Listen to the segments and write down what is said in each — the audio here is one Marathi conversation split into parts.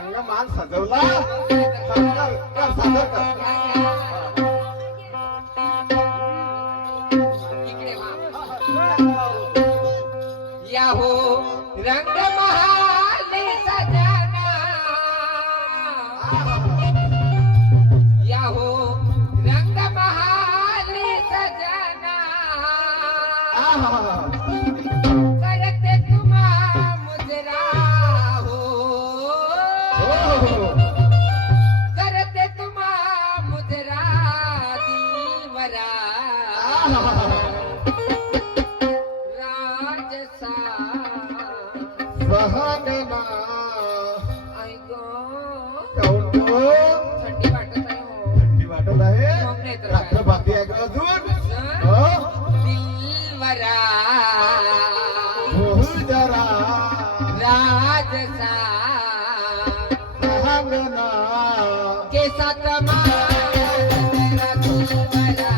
रंगमान सजवला सादर कर इकडे या हो रंग महाली सजना या हो रंग महाली सजना करते तुम्हा मुजरा हो करते तुम्हा मुजरा दिलवरा राजसा सहगना आई गो कौटो थंडी वाटत आहे हो थंडी वाटत आहे मग नाही तर रात्र काय. बाकी आहे का अजून हो दिलवरा बहु जरा राजसा सहगना केसात माळा गजरा दिलवरा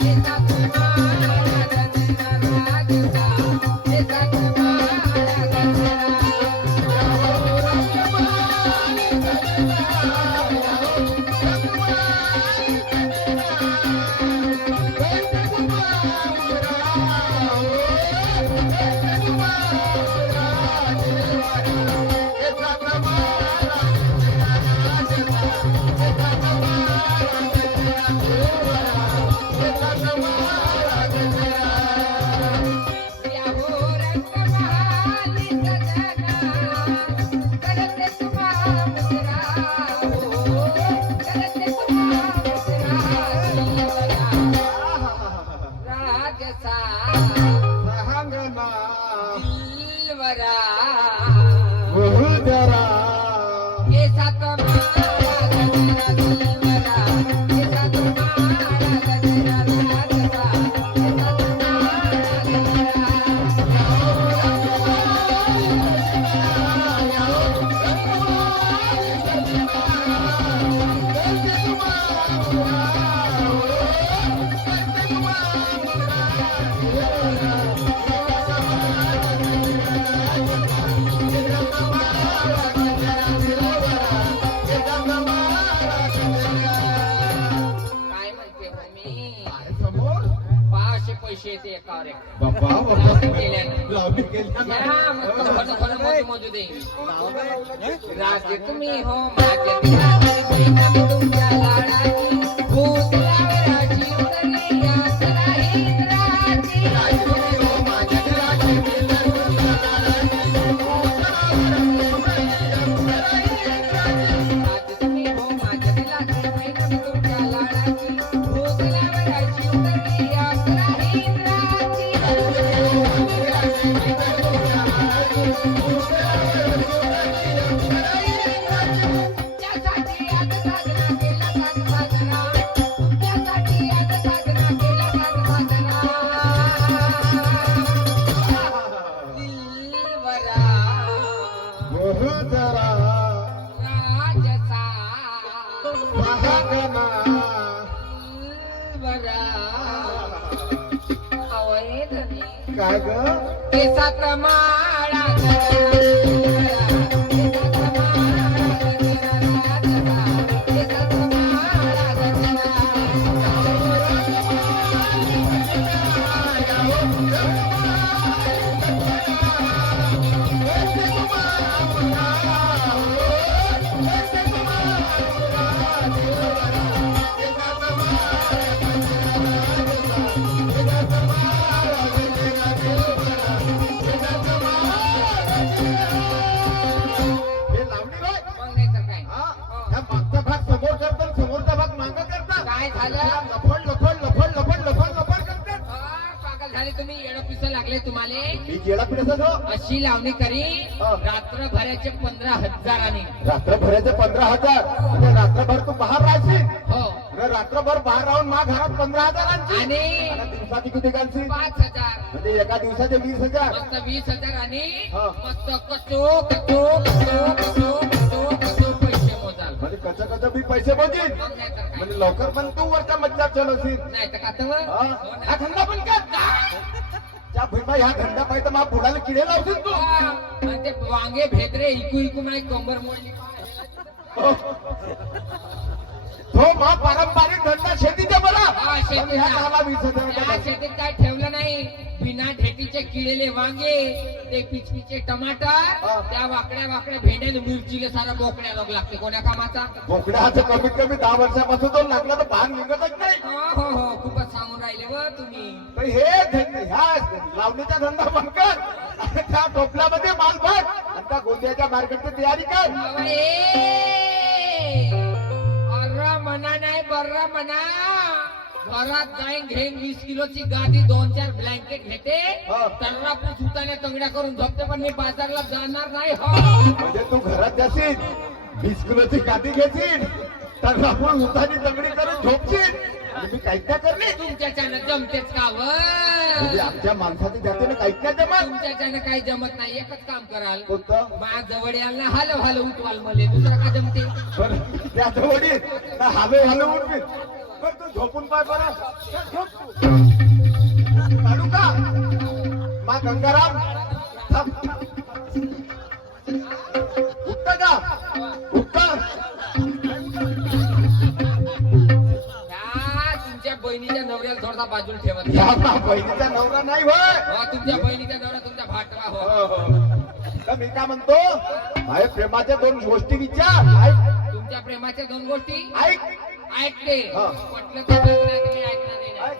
केसात माळा गजरा राजसा केसात माळा गजरा या हो रंग महाली सजना करते तुम्हा मुजरा हो करते तुम्हा मुजरा दिलवरा राजसा सहगना दिलवरा बहु जरा केसात माळा गजरा दिलवरा केसात माळा गजरा राजसा केसात माळा गजरा काय म्हणते हो मी समोर 500 पैसे येते एकावर एक बाबा लावणी केल्यानं. लावणी केल्यानं. या, मस्त भलं भलं मोजू मोजू दे राजे तुम्ही हो माझ्या दिलावर बहिणा मी तुमच्या लाडाची भूत लावराची उतरली या सराही इंद्राची राजे तुम्ही हो माझ्या दिलाची बहिणा मी तुमच्या लाडाची भूत लावराची उतरली या सराही इंद्राची तुमच्यासाठी आज साजरा केला साज साजरा तुमच्यासाठी आज साजरा केला साज साजरा दिलवरा बहु जरा राजसा सहगना दिलवरा आवळे धनी काय ग केसात माळा गजरा केसात माळा गजरा राजसा केसात माळा गजरा हे लावणी बाय मग नाही तर काय हा ह्या मागचा भाग समोर करतात समोरचा भाग मागं करतात काय झालं लफड लफड लफड लफड लफड लफड करतात पागल झाले तुम्ही येणं पिसं लागले तुम्हाला मी गेला पिढ्याचा अशी लावणी करी हा. रात्रभराचे 15,000 रात्रभराचे 15,000 म्हणजे रात्रभर तू बाहेर राहशील हो अरे रात्रभर बाहेर राहून मा घरात 15,000 आणि दिवसाची किती काढशील 5,000 म्हणजे एका दिवसाचे 20,000 मस्त 20,000 आणि हा. मस्त कचो कचो कचो कचो कचो कचो पैसे मोजाल म्हणजे कच मी पैसे बघीन मग नाही तर काय म्हणजे लवकर पण तू वरच्या मधल्या चलशील नाही तर का तर हा हा धंदा पण कर त्या भीमा ह्या धंदा पाहिजे तर मा बुडाला किडे लावशील तू आणि ते वांगे भेदरे इकू इकू माझी कंबर मोडली तो मा पारंपरिक धंदा शेतीचा मला हा, शेतीचा. पण ह्या काला 20,000 त्या चा. शेतीत काय ठेवलं नाही. बिना ढेकीचे किळलेले वांगे, ते पिचपिचे टमाटर, हा. त्या वाकड्या वाकड्या भेंड्याने मिरचीले सारा बोकड्या लोक लागते कोण्या कामाचा. बोकड्याचं कमीत कमी 10 वर्षापासून तो लागला तर भान निघतच नाही. हो हो हो, खूपच सांगून राहिले व तुम्ही. तर हे ह्या लावणीचा धंदा बंद कर आणि त्या टोपल्यामध्ये माल भर आणि त्या गोंदियाच्या मार्केटची तयारी कर. अर्रा म्हणा नाही बर्रा म्हणा. घरात जाईन घेईन 20 किलोची गादी, 2-4 ब्लँकेट घेते, हा. तर्रापूस सुताने तंगड्या करून झोपते, पण मी बाजारला जाणार नाही. हो म्हणजे तू घरात जाशील 20 किलोची गादी घेशील तर आपण उतानी तंगडी करून झोपशील आणि मी काहीच नाही करणे. तुमच्याच्यानं जमतेच का व? म्हणजे आमच्या माणसाची जाते ना काहीच नाही जमत. तुमच्याच्यानं काही जमत नाही. एकच काम कराल, कोणतं? माझ्या जवळ याल ना हलव हलव उठवाल मले, दुसरं का जमते? बरं त्याचं वडील ना हावे हाले उठतील. बरं तू झोपून पाय बरं. चल, झोप तू. काढू का मा गंगाराम? थांब. उठतं का? उठतं. ह्या तुमच्या बहिणीच्या नवऱ्याला थोडासा बाजूला ठेवत या जा. मा बहिणीचा नवरा नाही होय. हो, तुमच्या बहिणीच्या नवरा तुमच्या भाटवा हो. हो, हो. तर मी काय म्हणतो माझ्या प्रेमाच्या 2 गोष्टी विचार. ऐक तुमच्या प्रेमाच्या 2 गोष्टी ऐक ऐकते. हा. म्हटलं तर ऐकणार नाही. ऐक.